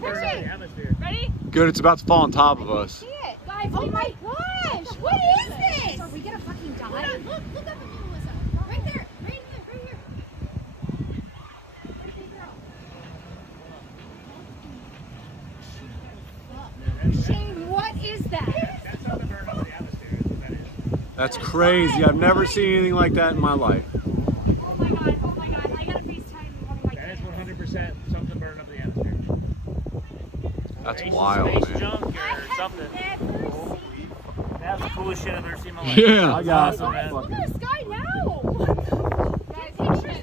Ready? Good, it's about to fall on top of us. See it. Guys, oh my gosh! What is this? Are we gonna fucking die? Look up at me, Melissa. Right there. Right here. Shane, what is that? That's how the burn up the atmosphere is what that is. That's crazy. I've never seen anything like that in my life. Oh my god, I gotta FaceTime one of my That is kids. 100% something burning up the atmosphere. That's Space- wild, space man. junk I or have something. never seen. That's the coolest shit I've ever seen in my life. Yeah. I got Look at the sky now. Guys, pictures